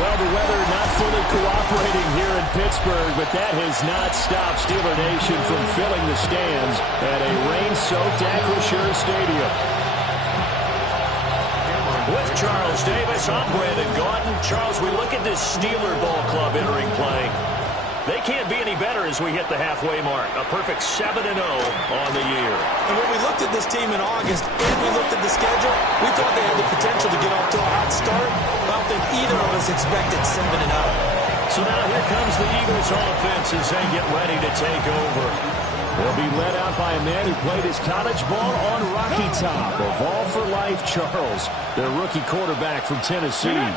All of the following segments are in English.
Well, the weather not fully cooperating here in Pittsburgh, but that has not stopped Steeler Nation from filling the stands at a rain-soaked Acrisure Stadium. With Charles Davis, I'm Brandon Gaudin. Charles, we look at this Steeler ball club entering play. They can't be any better as we hit the halfway mark. A perfect 7-0 on the year. And when we looked at this team in August and we looked at the schedule, we thought they had the potential to get off to a hot start. I don't think either of us expected 7-0. So now here comes the Eagles offense as they get ready to take over. They'll be led out by a man who played his college ball on Rocky Top of All for Life Charles, their rookie quarterback from Tennessee.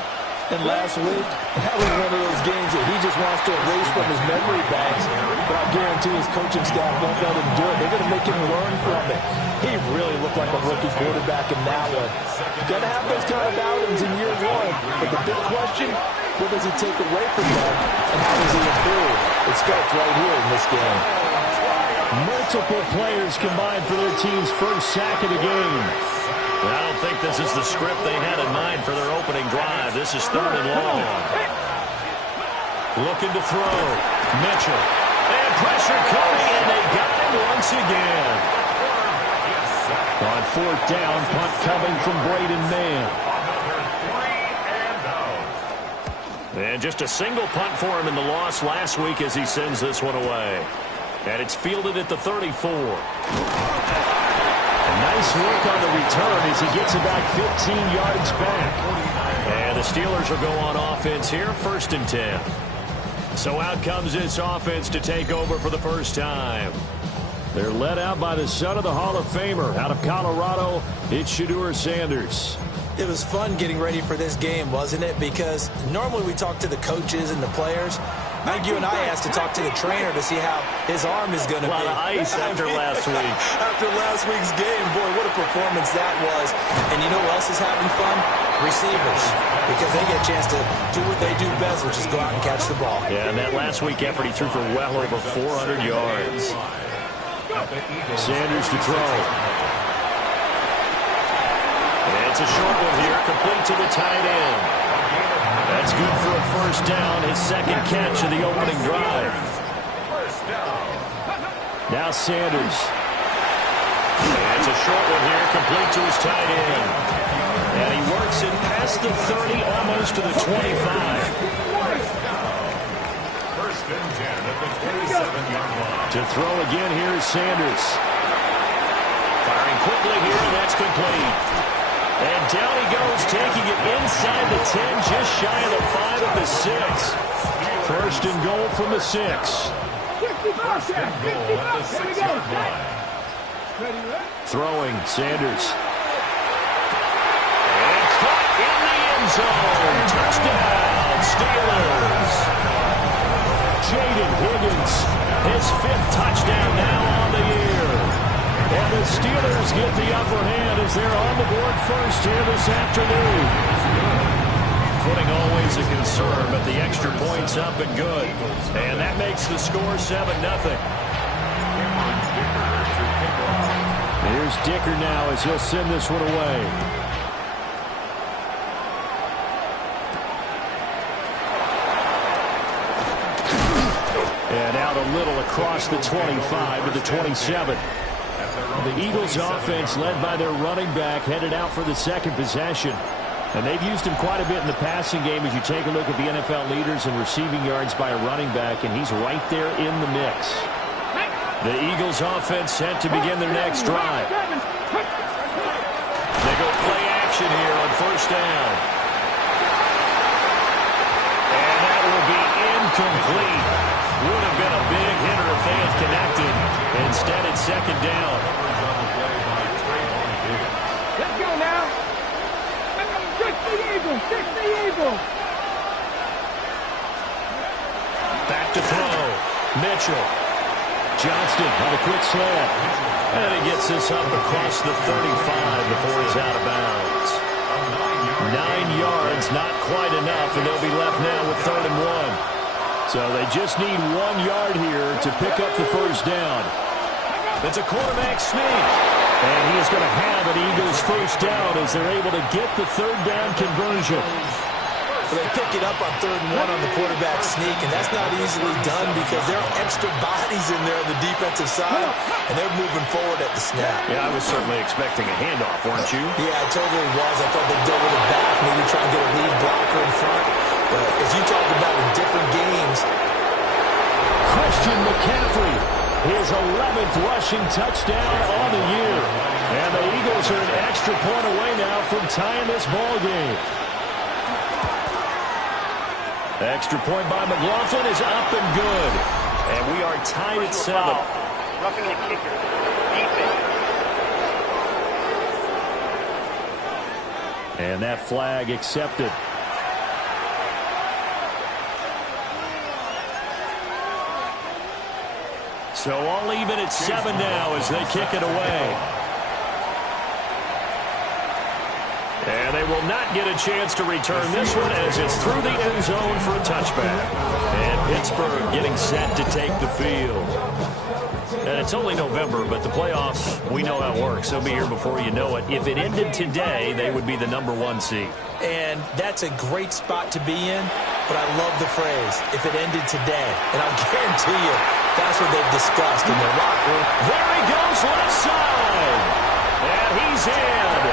And last week, that was one of those games that he just wants to erase from his memory banks. But I guarantee his coaching staff won't let him do it. They're going to make him learn from it. He really looked like a rookie quarterback in that one. You're going to have those kind of outings in year one. But the big question, what does he take away from that? And how does he improve? It starts right here in this game. Multiple players combined for their team's first sack of the game. I don't think this is the script they had in mind for their opening drive. This is 3rd and long. Looking to throw. Mitchell. And pressure coming, and they got him once again. On 4th down, punt coming from Braden Mann. And just a single punt for him in the loss last week as he sends this one away. And it's fielded at the 34. Nice work on the return as he gets about 15 yards back. And the Steelers will go on offense here, 1st and 10. So out comes this offense to take over for the first time. They're led out by the son of the Hall of Famer out of Colorado. It's Shedeur Sanders. It was fun getting ready for this game, wasn't it? Because normally we talk to the coaches and the players. I think you and I asked to talk to the trainer to see how his arm is going to be. A lot of ice after last week. After last week's game, boy, what a performance that was. And you know who else is having fun? Receivers. Because they get a chance to do what they do best, which is go out and catch the ball. Yeah, and that last week effort, he threw for well over 400 yards. Sanders to throw. And it's a short one here, complete to the tight end. That's good for a first down, his second catch of the opening drive. Now Sanders. And it's a short one here, complete to his tight end. And he works it past the 30, almost to the 25. First and 10 at the 27-yard line. To throw again, here is Sanders. Firing quickly here, and that's complete. And down he goes, taking it inside the 10, just shy of the 5 at the 6. First and goal from the 6. First and goal at the 6-yard line. Throwing, Sanders. And caught in the end zone. Touchdown, Steelers. Jaden Higgins, his 5th touchdown now on the year. And the Steelers get the upper hand as they're on the board first here this afternoon. Footing always a concern, but the extra point's up and good. And that makes the score 7-0. Here's Dicker now as he'll send this one away. And out a little across the 25 to the 27. The Eagles offense led by their running back headed out for the second possession. And they've used him quite a bit in the passing game as you take a look at the NFL leaders in receiving yards by a running back, and he's right there in the mix. The Eagles offense set to begin their next drive. They go play action here on first down. And that will be incomplete. Would have been a big hitter if they had connected. Instead, it's second down. Let's go now. Kick the Eagle. Kick the Eagle. Back to throw. Mitchell. Johnston on a quick slant. And he gets this up across the 35 before he's out of bounds. 9 yards, not quite enough, and they'll be left now with 3rd and 1. So they just need 1 yard here to pick up the first down. It's a quarterback sneak. And he is going to have an Eagles first down as they're able to get the 3rd down conversion. Well, they pick it up on 3rd and 1 on the quarterback sneak, and that's not easily done because there are extra bodies in there on the defensive side, and they're moving forward at the snap. Yeah, I was certainly expecting a handoff, weren't you? Yeah, I totally was. I thought they'd go with it back, maybe try and get a lead blocker in front. But as you talk about in different games, Christian McCaffrey, his 11th rushing touchdown on the year. And the Eagles are an extra point away now from tying this ball game. The extra point by McLaughlin is up and good. And we are tied at 7. Roughing the kicker. Defense. And that flag accepted. So all even at 7 now as they kick it away. And they will not get a chance to return this one as it's through the end zone for a touchback. And Pittsburgh getting set to take the field. And it's only November, but the playoffs, we know how it works. They'll be here before you know it. If it ended today, they would be the #1 seed. and that's a great spot to be in, but I love the phrase, if it ended today. And I'll guarantee you, that's what they've discussed in their locker room. There he goes, left side. And he's in.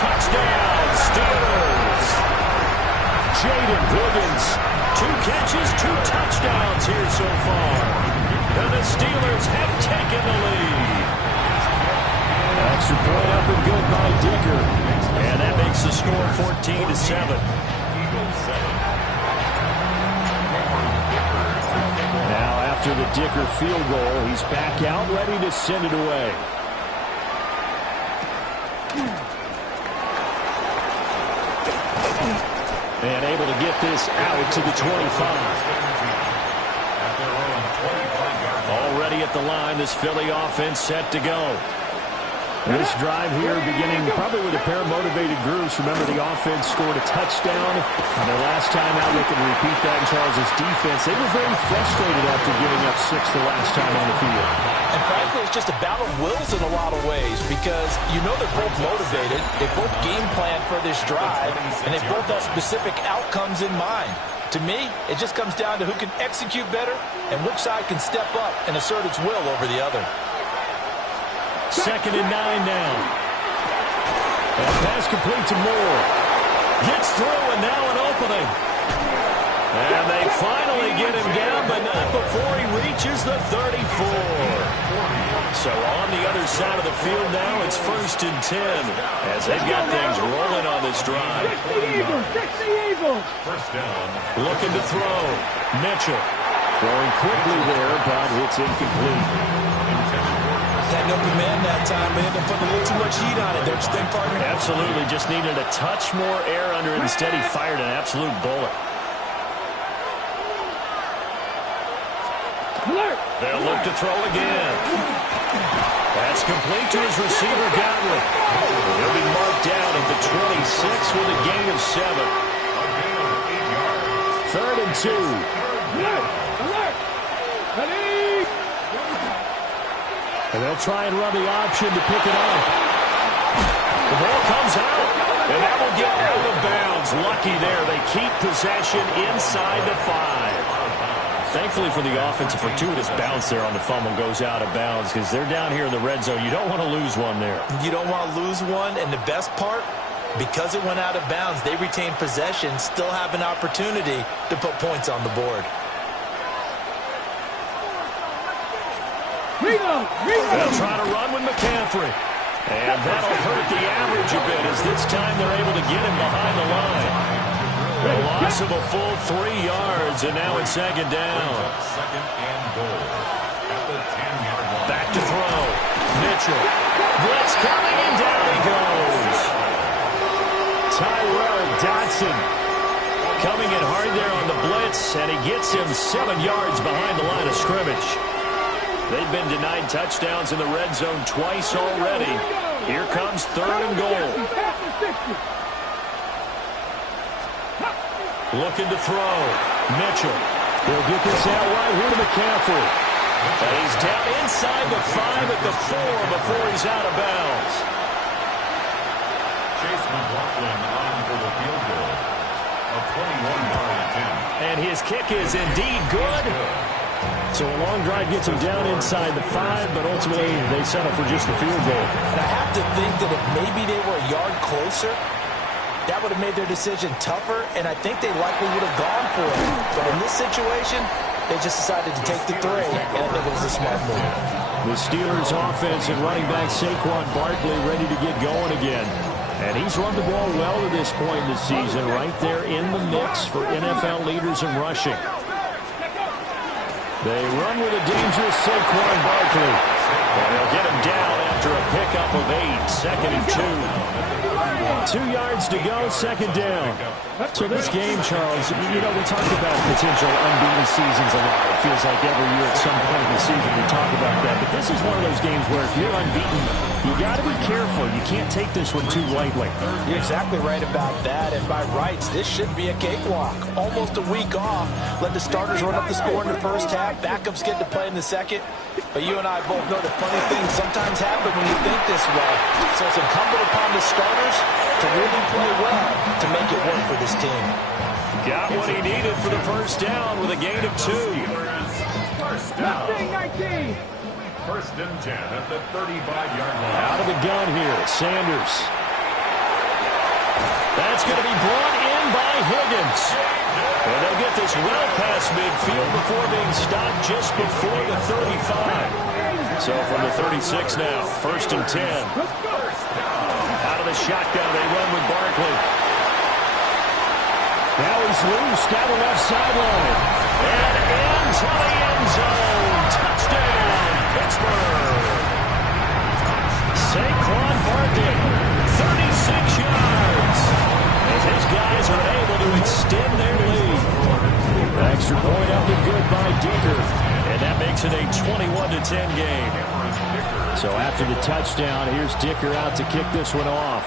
Touchdown, Steelers. Jaden Higgins, 2 catches, 2 touchdowns here so far. And the Steelers have taken the lead. Extra point up and good by Dicker. And that makes the score 14-7. Now after the Dicker field goal, he's back out ready to send it away. And able to get this out to the 25. Already at the line, this Philly offense set to go. This drive here beginning probably with a pair of motivated groups. Remember, the offense scored a touchdown. And the last time out, they can repeat that in Charles' defense. They were very frustrated after giving up 6 the last time on the field. And frankly, it's just a battle of wills in a lot of ways because you know they're both motivated. They both game plan for this drive, and they both have specific outcomes in mind. To me, it just comes down to who can execute better and which side can step up and assert its will over the other. 2nd and 9 now. And pass complete to Moore. Gets through and now an opening. And they finally get him down, but not before he reaches the 34. So on the other side of the field now, it's 1st and 10 as they've got things rolling on this drive. Looking to throw. Mitchell throwing quickly there, but it's incomplete. Had no command that time, but ended up putting a little too much heat on it. Don't you think, partner? Absolutely. Just needed a touch more air under it. Instead, he fired an absolute bullet. They'll look to throw again. That's complete to his receiver, Godwin. He'll be marked down at the 26 with a gain of 7. 3rd and 2. And they'll try and run the option to pick it up. The ball comes out, and that will get out of bounds. Lucky there. They keep possession inside the 5. Thankfully for the offense, a fortuitous bounce there on the fumble goes out of bounds because they're down here in the red zone. You don't want to lose one there. You don't want to lose one, and the best part, because it went out of bounds, they retain possession, still have an opportunity to put points on the board. They'll try to run with McCaffrey. And that'll hurt the average a bit as this time they're able to get him behind the line. A loss of a full 3 yards, and now it's 2nd down. Back to throw. Mitchell. Blitz coming, and down he goes. Tyrell Dodson coming in hard there on the blitz, and he gets him 7 yards behind the line of scrimmage. They've been denied touchdowns in the red zone twice already. Here comes 3rd and goal. Looking to throw. Mitchell. They'll get this out right here to McCaffrey. And he's down inside the 5 at the 4 before he's out of bounds. Chase McLaughlin on for the field goal. A 21 his kick is indeed good. So a long drive gets them down inside the 5, but ultimately they settle for just the field goal. And I have to think that if maybe they were a yard closer, that would have made their decision tougher, and I think they likely would have gone for it. But in this situation, they just decided to take the 3, and I think it was a smart move. The Steelers offense and running back Saquon Barkley ready to get going again. And he's run the ball well to this point in the season, right there in the mix for NFL leaders in rushing. They run with a dangerous Saquon Barkley. And they'll get him down after a pickup of 8, 2nd and 2. 2 yards to go, 2nd down. So this game, Charles, you know, we talked about potential unbeaten seasons a lot. It feels like every year at some point in the season we talk about that. But this is one of those games where if you're unbeaten, you got to be careful. You can't take this one too lightly. You're exactly right about that. And by rights, this should be a cakewalk. Almost a week off. Let the starters run up the score in the first half. Backups get to play in the second. But you and I both know that funny things sometimes happen when you think this way. So it's incumbent upon the starters to really play well to make it work for this team. Got what he needed for the first down with a gain of 2. 19. First and 10 at the 35-yard line. Out of the gun here, Sanders. That's going to be brought in by Higgins. And they'll get this well past midfield before being stopped just before the 35. So from the 36 now, 1st and 10. Out of the shotgun, they run with Barkley. Now he's loose down the left sideline. And into the end zone. Touchdown, Pittsburgh. Saquon Barkley, 36 yards. As his guys are able to extend their lead. extra point up and good by Dicker. And that makes it a 21-10 game. So after the touchdown, here's Dicker out to kick this one off.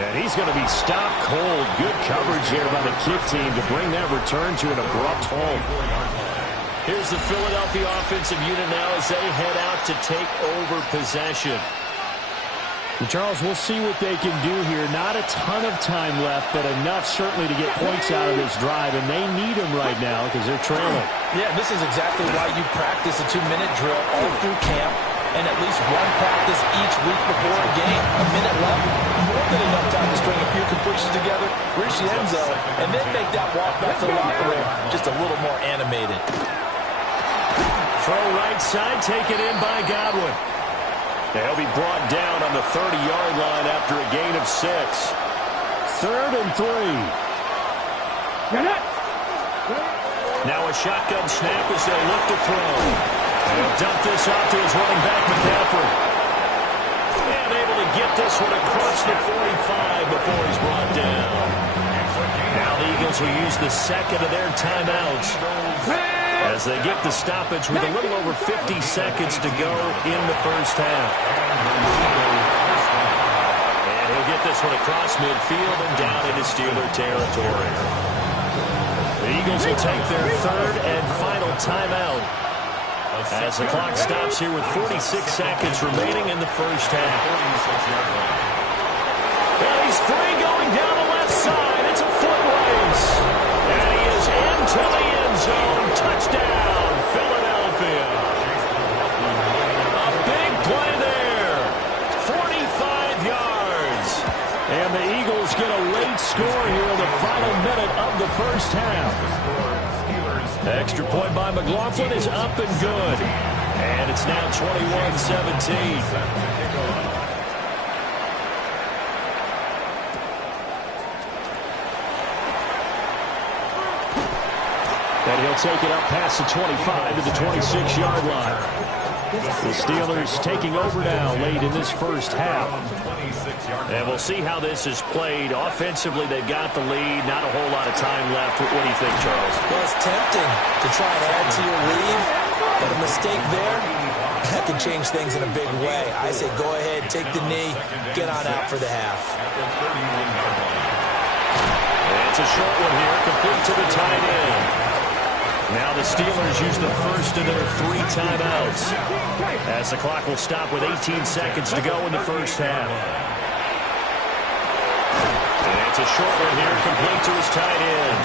And he's going to be stopped cold. Good coverage here by the kick team to bring that return to an abrupt halt. Here's the Philadelphia offensive unit now as they head out to take over possession. And Charles, we'll see what they can do here. Not a ton of time left, but enough certainly to get points out of this drive, and they need them right now because they're trailing. Yeah, this is exactly why you practice a 2-minute drill all through camp and at least one practice each week before a game. A minute left, more than enough time to string a few completions together, reach the end zone, and then make that walk back to the locker room just a little more animated. Throw right side, taken in by Godwin. They'll be brought down on the 30-yard line after a gain of 6. 3rd and 3. Now a shotgun snap as they look to throw. He'll dump this off to his running back, McCaffrey. And able to get this one across the 45 before he's brought down. Now the Eagles will use the second of their timeouts as they get the stoppage with a little over 50 seconds to go in the first half. And he'll get this one across midfield and down into Steeler territory. The Eagles will take their 3rd and final timeout as the clock stops here with 46 seconds remaining in the first half. And he's free going down the left side. It's a foot race. And he is into the end zone. Touchdown, Philadelphia. A big play there. 45 yards. And the Eagles get a late score here in the final minute of the first half. Extra point by McLaughlin is up and good. And it's now 21-17. And he'll take it up past the 25 to the 26-yard line. The Steelers taking over now late in this first half. And we'll see how this is played. Offensively, they've got the lead. Not a whole lot of time left. What do you think, Charles? Well, it's tempting to try and add to your lead, but a mistake there, that can change things in a big way. I say go ahead, take the knee, get on out for the half. It's a short one here, complete to the tight end. Now the Steelers use the first of their 3 timeouts as the clock will stop with 18 seconds to go in the first half. It's a short one here, complete to his tight end.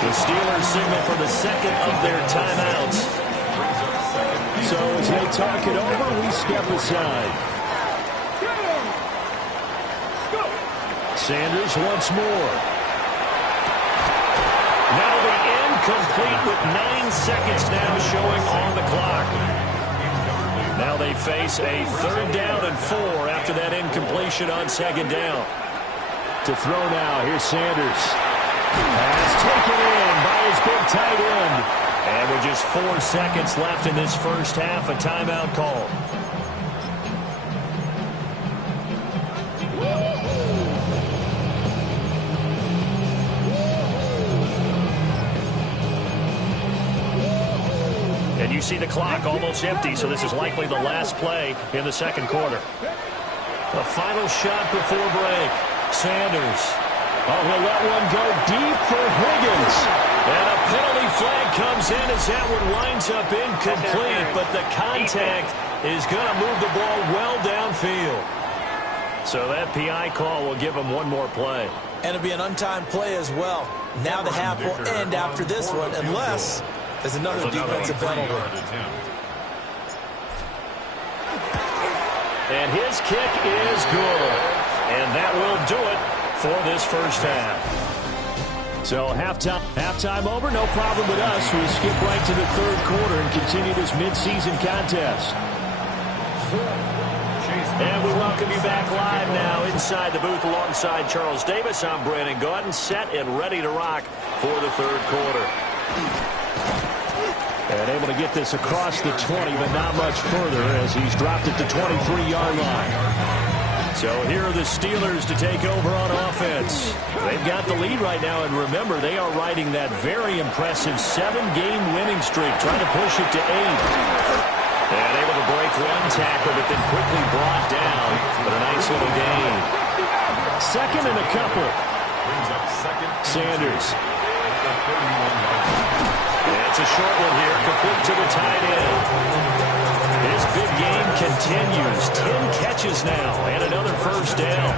The Steelers signal for the second of their timeouts. So as they talk it over, we step aside. Sanders once more. Now the incomplete with 9 seconds now showing on the clock. Now they face a 3rd down and 4 after that incompletion on 2nd down. To throw now, here's Sanders. Pass taken in by his big tight end. And with just 4 seconds left in this first half, a timeout call. And you see the clock almost empty, so this is likely the last play in the second quarter. A final shot before break. Sanders. Oh, he'll let one go deep for Higgins. And a penalty flag comes in as that one winds up incomplete, but the contact is going to move the ball well downfield. So that PI call will give him one more play. And it'll be an untimed play as well. Now the half will end after this one, unless there's another defensive penalty. And his kick is good. And that will do it for this first half. So halftime over, no problem with us. We skip right to the third quarter and continue this midseason contest. And we welcome you back live now inside the booth alongside Charles Davis. I'm Brandon Gaudin, set and ready to rock for the third quarter. And able to get this across the 20, but not much further as he's dropped it to 23-yard line. So here are the Steelers to take over on offense. They've got the lead right now, and remember, they are riding that very impressive 7-game winning streak, trying to push it to 8. And able to break one tackle, but then quickly brought down. But a nice little gain. Second and a couple. Sanders. It's a short one here, complete to the tight end. His big game continues. 10 catches now and another first down.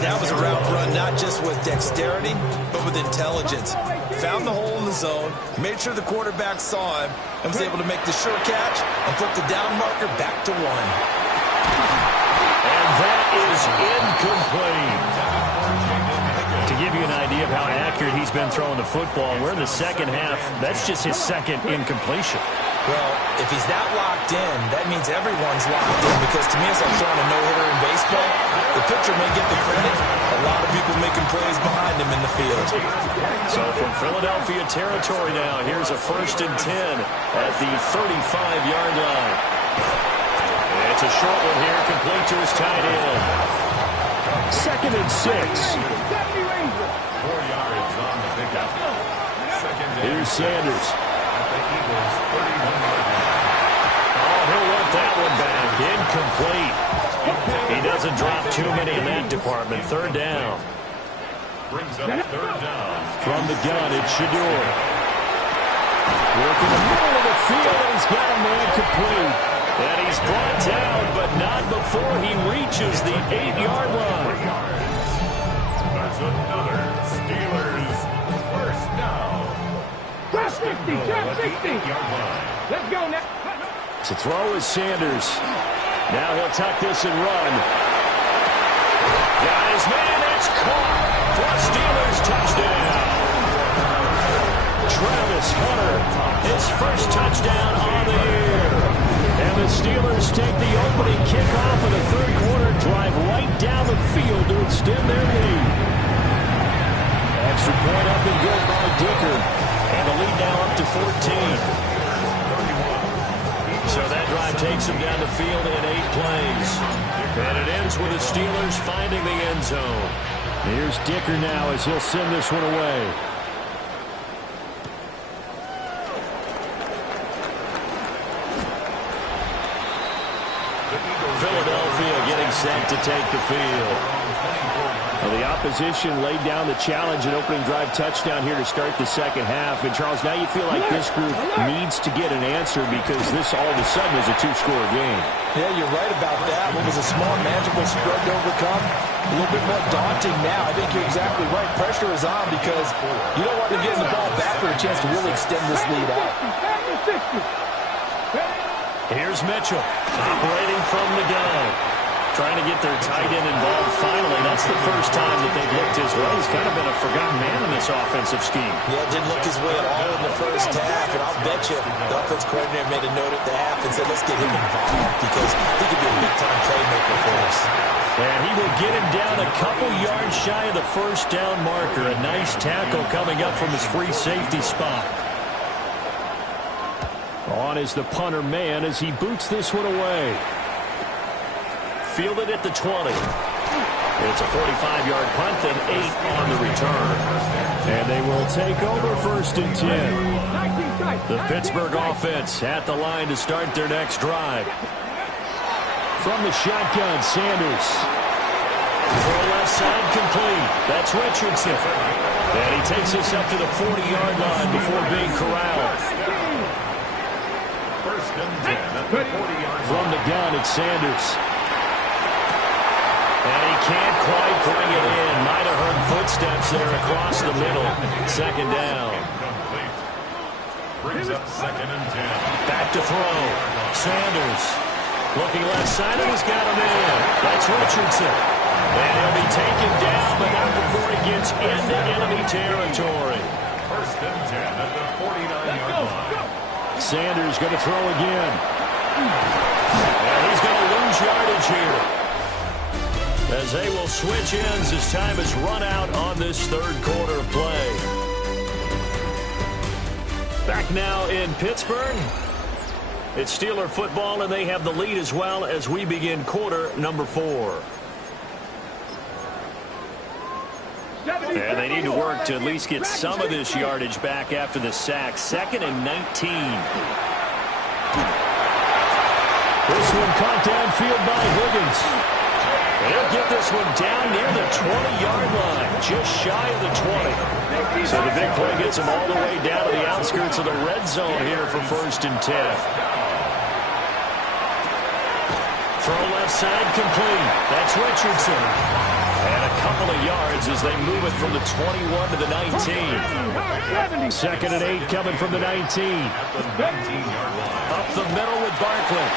That was a route run not just with dexterity, but with intelligence. Found the hole in the zone, made sure the quarterback saw him, and was able to make the sure catch and put the down marker back to 1. And that is incomplete. To give you an idea of how accurate he's been throwing the football, we're in the second half. That's just his second incompletion. Well, if he's that locked in, that means everyone's locked in, because to me, as I'm throwing a no-hitter in baseball, the pitcher may get the credit. A lot of people making plays behind him in the field. So from Philadelphia territory now, here's a 1st and 10 at the 35-yard line. It's a short one here, complete to his tight end. 2nd and 6. 4 yards on the pickup. Here's Sanders. He'll want that one back. Incomplete. He doesn't drop too many in that department. 3rd down. Brings up 3rd down. From the gun, it's Shador. Working the middle of the field, and he's got a man complete. And he's brought down, but not before he reaches the 8-yard line. That's another Steelers first down. Drop 60, drop 60. Let's go now. To throw is Sanders. Now he'll tuck this and run. Got his man, it's caught for a Steelers touchdown. Travis Hunter, his first touchdown on the year. And the Steelers take the opening kickoff of the third quarter, drive right down the field to extend their lead. Extra point up and good by Dicker. And the lead now up to 14. So that drive takes him down the field in 8 plays. And it ends with the Steelers finding the end zone. Here's Dicker now as he'll send this one away. Philadelphia getting set to take the field. Well, the opposition laid down the challenge and opening drive touchdown here to start the second half. And, Charles, now you feel like this group needs to get an answer because this all of a sudden is a two-score game. Yeah, you're right about that. What was a small, manageable spread to overcome, a little bit more daunting now. I think you're exactly right. Pressure is on because you don't want to get the ball back for a chance to really extend this lead out. Here's Mitchell operating from the gun. Trying to get their tight end involved finally. That's the first time that they've looked his way. He's kind of been a forgotten man in this offensive scheme. Yeah, didn't look his way at all in the first half. And I'll bet you the offense coordinator made a note at the half and said, let's get him involved because he could be a big-time playmaker for us. And he will get him down a couple yards shy of the first down marker. A nice tackle coming up from his free safety spot. On is the punter man as he boots this one away. Fielded at the 20. It's a 45-yard punt and 8 on the return. And they will take over 1st and 10. The Pittsburgh offense at the line to start their next drive. From the shotgun, Sanders. Throw left side complete. That's Richardson. And he takes us up to the 40-yard line before being corralled. 1st and 10 at the 40-yard line. From the gun, it's Sanders. And he can't quite bring it in. Might have heard footsteps there across the middle. 2nd down. Incomplete. Brings up 2nd and 10. Back to throw. Sanders looking left side and has got him in. That's Richardson. And he'll be taken down, but not before he gets into enemy territory. 1st and 10 at the 49-yard line. Sanders going to throw again. And he's going to lose yardage here, as they will switch ends as time has run out on this 3rd quarter of play. Back now in Pittsburgh. It's Steeler football, and they have the lead as well as we begin quarter number 4. And they need to work to at least get some of this yardage back after the sack. 2nd and 19. This one caught downfield by Higgins. He'll get this one down near the 20-yard line, just shy of the 20. So the big play gets him all the way down to the outskirts of the red zone here for 1st and 10. Throw left side complete. That's Richardson. And a couple of yards as they move it from the 21 to the 19. 2nd and 8 coming from the 19. Up the middle with Barkley.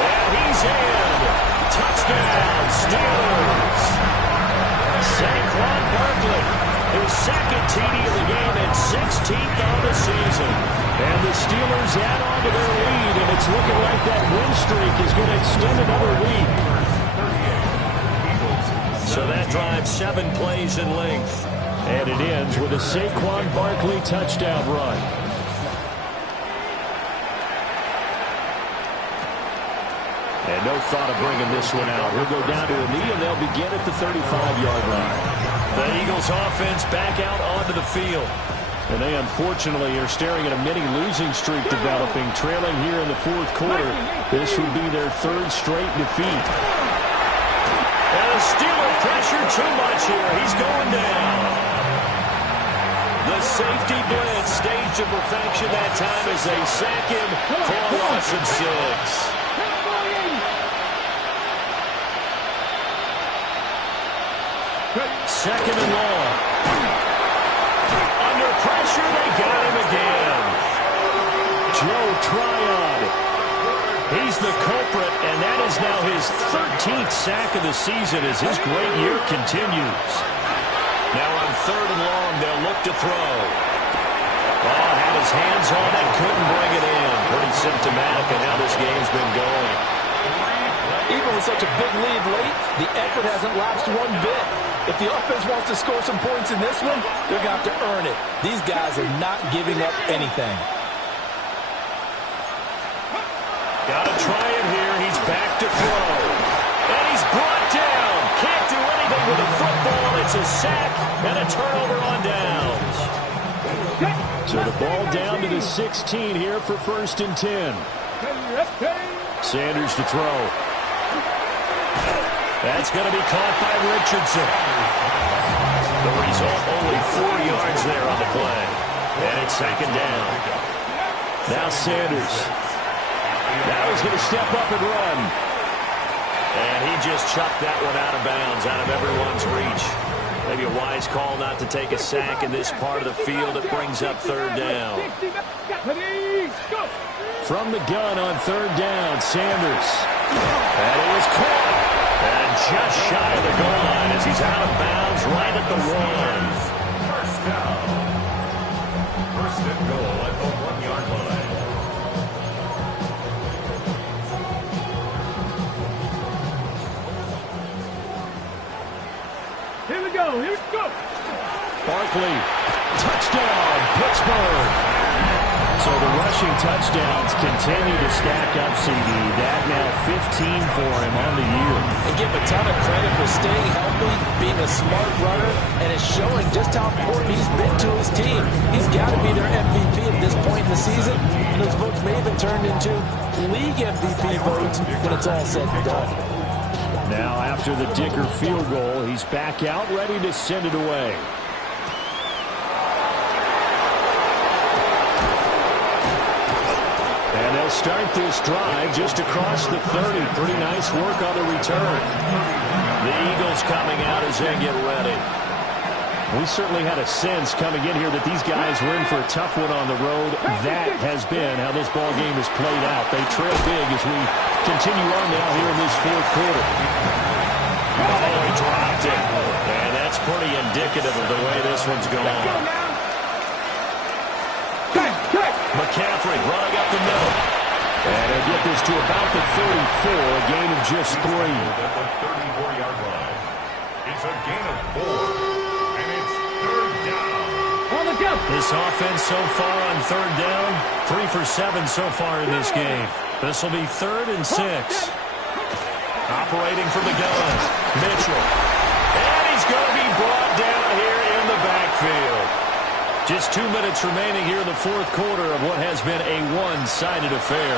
And he's in. Touchdown, Steelers. Saquon Barkley, his 2nd TD of the game and 16th on the season. And the Steelers add on to their lead, and it's looking like that win streak is going to extend another week. So that drives 7 plays in length. And it ends with a Saquon Barkley touchdown run. And no thought of bringing this one out. He'll go down to a knee, and they'll begin at the 35-yard line. The Eagles offense back out onto the field. And they unfortunately are staring at a mini losing streak developing, trailing here in the 4th quarter. This would be their 3rd straight defeat. And the Steeler pressure too much here. He's going down. The safety blitz staged to perfection that time as they sack him for a loss of 6. Second and long. Under pressure, they got him again. Joe Tryon. He's the culprit, and that is now his 13th sack of the season as his great year continues. Now on 3rd and long, they'll look to throw. Oh, had his hands on it, couldn't bring it in. Pretty symptomatic of how this game's been going. Even with such a big lead late, the effort hasn't lapsed one bit. If the offense wants to score some points in this one, they're going to have to earn it. These guys are not giving up anything. Got to try it here. He's back to throw. And he's brought down. Can't do anything with the football. It's a sack and a turnover on downs. So the ball down to the 16 here for 1st and 10. Sanders to throw. That's going to be caught by Richardson. The result, only 4 yards there on the play. And it's second down. Now Sanders. Now he's going to step up and run. And he just chucked that one out of bounds, out of everyone's reach. Maybe a wise call not to take a sack in this part of the field. It brings up third down. From the gun on third down, Sanders. And he is caught. And just shy of the goal line as he's out of bounds right at the 1. First down. First and goal at the 1-yard line. Here we go. Here we go. Barkley. Touchdown, Pittsburgh. So the rushing touchdowns continue to stack up, CD. That now 15 for him on the year. And give him a ton of credit for staying healthy, being a smart runner, and it's showing just how important he's been to his team. He's got to be their MVP at this point in the season, and those votes may have been turned into league MVP votes when it's all said and done. Now after the Dicker field goal, he's back out ready to send it away. And they'll start this drive just across the 30. Pretty nice work on the return. The Eagles coming out as they get ready. We certainly had a sense coming in here that these guys were in for a tough one on the road. That has been how this ball game has played out. They trail big as we continue on now here in this fourth quarter. Oh, he dropped it. And that's pretty indicative of the way this one's going. McCaffrey running up the middle. And he'll get this to about the 34, a gain of just 3. At the 34-yard line. It's a gain of 4. And it's third down. On the jump. This offense so far on third down, 3 for 7 so far in this game. This will be 3rd and 6. Operating from the gun, Mitchell. And he's going to be brought down here in the backfield. Just 2 minutes remaining here in the fourth quarter of what has been a one-sided affair.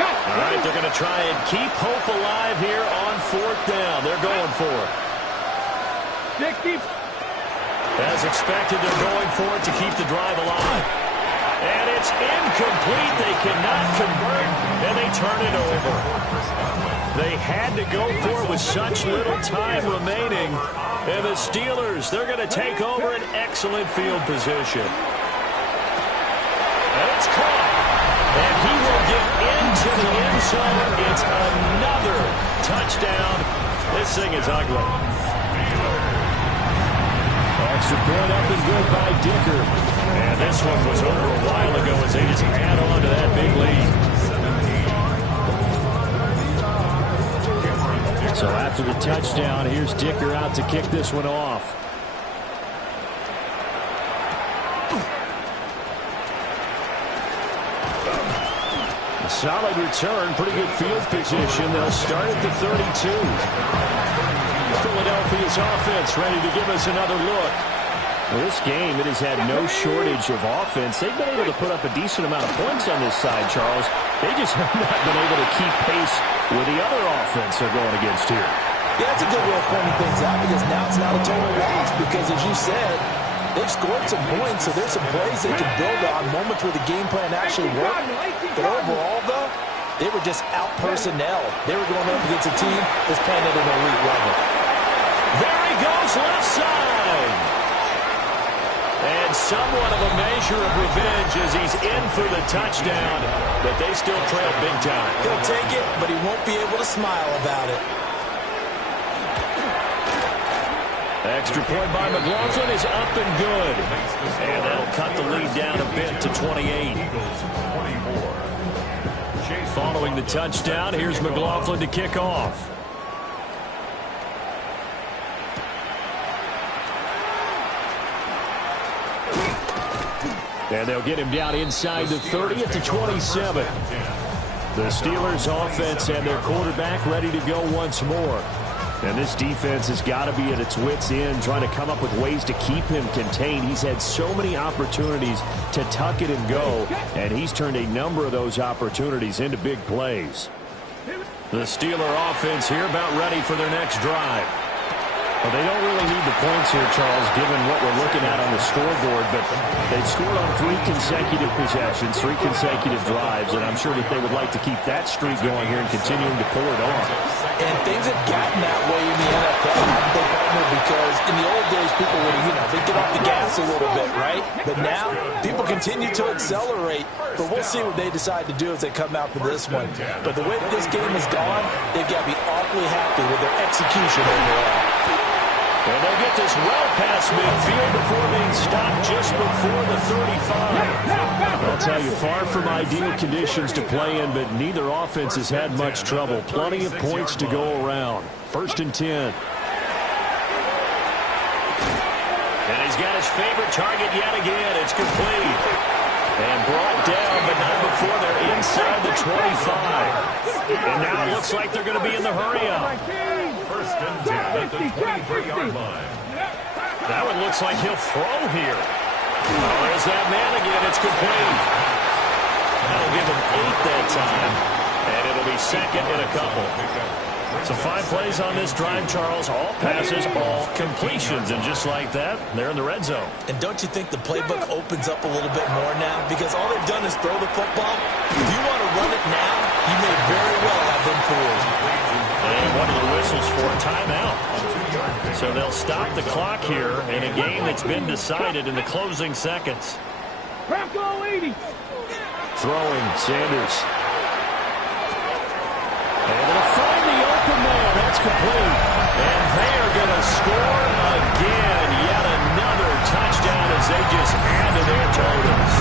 All right, they're going to try and keep hope alive here on 4th down. They're going for it. As expected, they're going for it to keep the drive alive. And it's incomplete. They cannot convert, and they turn it over. They had to go for it with such little time remaining. And the Steelers, they're going to take over an excellent field position. And it's caught. And he will get into the end zone. It's another touchdown. This thing is ugly. Extra point up and good by Dicker. And this one was over a while ago as they just add on to that big lead. So after the touchdown, here's Dicker out to kick this one off. A solid return, pretty good field position. They'll start at the 32. Philadelphia's offense ready to give us another look. Well, this game, it has had no shortage of offense. They've been able to put up a decent amount of points on this side, Charles. They just have not been able to keep pace with the other offense they're going against here. Yeah, that's a good way of pointing things out because now it's not a total loss because, as you said, they've scored some points, so there's some plays they can build on, moments where the game plan actually worked. But overall, though, they were just out personnel. They were going up against a team that's playing at an elite level. There he goes, left side. And somewhat of a measure of revenge as he's in for the touchdown, but they still trail big time. He'll take it, but he won't be able to smile about it. Extra point by McLaughlin is up and good. And that'll cut the lead down a bit to 28. Following the touchdown, here's McLaughlin to kick off. And they'll get him down inside the 30 at the 27. The Steelers offense and their quarterback ready to go once more. And this defense has got to be at its wits' end, trying to come up with ways to keep him contained. He's had so many opportunities to tuck it and go, and he's turned a number of those opportunities into big plays. The Steeler offense here about ready for their next drive. Well, they don't really need the points here, Charles, given what we're looking at on the scoreboard, but they've scored on 3 consecutive possessions, 3 consecutive drives, and I'm sure that they would like to keep that streak going here and continuing to pour it on. And things have gotten that way in the NFL, haven't they, partner? Because in the old days, people would, they get off the gas a little bit, right? But now, people continue to accelerate, but we'll see what they decide to do as they come out for this one. But the way this game has gone, they've got to be awfully happy with their execution overall. And they'll get this well past midfield before being stopped just before the 35. I'll tell you, far from ideal conditions to play in, but neither offense has had much trouble. Plenty of points to go around. 1st and 10. And he's got his favorite target yet again. It's complete. And brought down, but not before they're inside the 25. And now it looks like they're going to be in the hurry-up. 1st and 10 at the 23-yard line. That one looks like he'll throw here. Oh, there's that man again. It's complete. That'll give him 8 that time. And it'll be 2nd and a couple. So 5 plays on this drive, Charles. All passes, all completions. And just like that, they're in the red zone. And don't you think the playbook opens up a little bit more now? Because all they've done is throw the football. If you want to run it now, you may very well have been fooled. And one of the whistles for a timeout. So they'll stop the clock here in a game that's been decided in the closing seconds. Bronco 80. Throwing, Sanders. And they'll find the open man. That's complete. And they are going to score again. Yet another touchdown as they just add to their totals.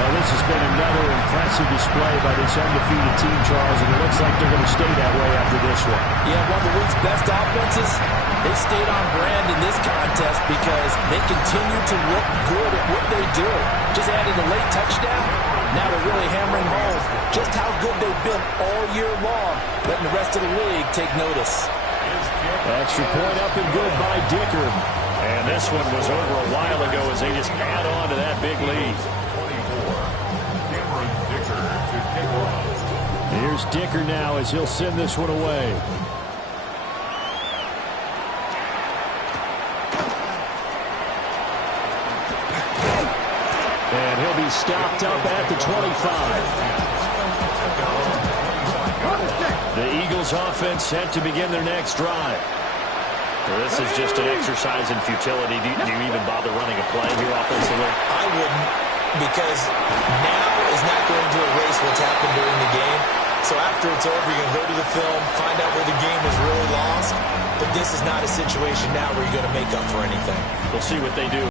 Well, this has been another impressive display by this undefeated team, Charles, and it looks like they're going to stay that way after this one. Yeah, one of the league's best offenses. They stayed on brand in this contest because they continue to look good at what they do. Just added a late touchdown. Now they're really hammering home just how good they've been all year long, letting the rest of the league take notice. Extra point up and good by Dicker. And this one was over a while ago as they just add on to that big lead. Here's Dicker now as he'll send this one away. And he'll be stopped up at the 25. The Eagles offense set to begin their next drive. Well, this is just an exercise in futility. Do you even bother running a play here offensively? I wouldn't, because now is not going to erase what's happened during the game. So after it's over, you're going to go to the film, find out where the game was really lost. But this is not a situation now where you're going to make up for anything. We'll see what they do.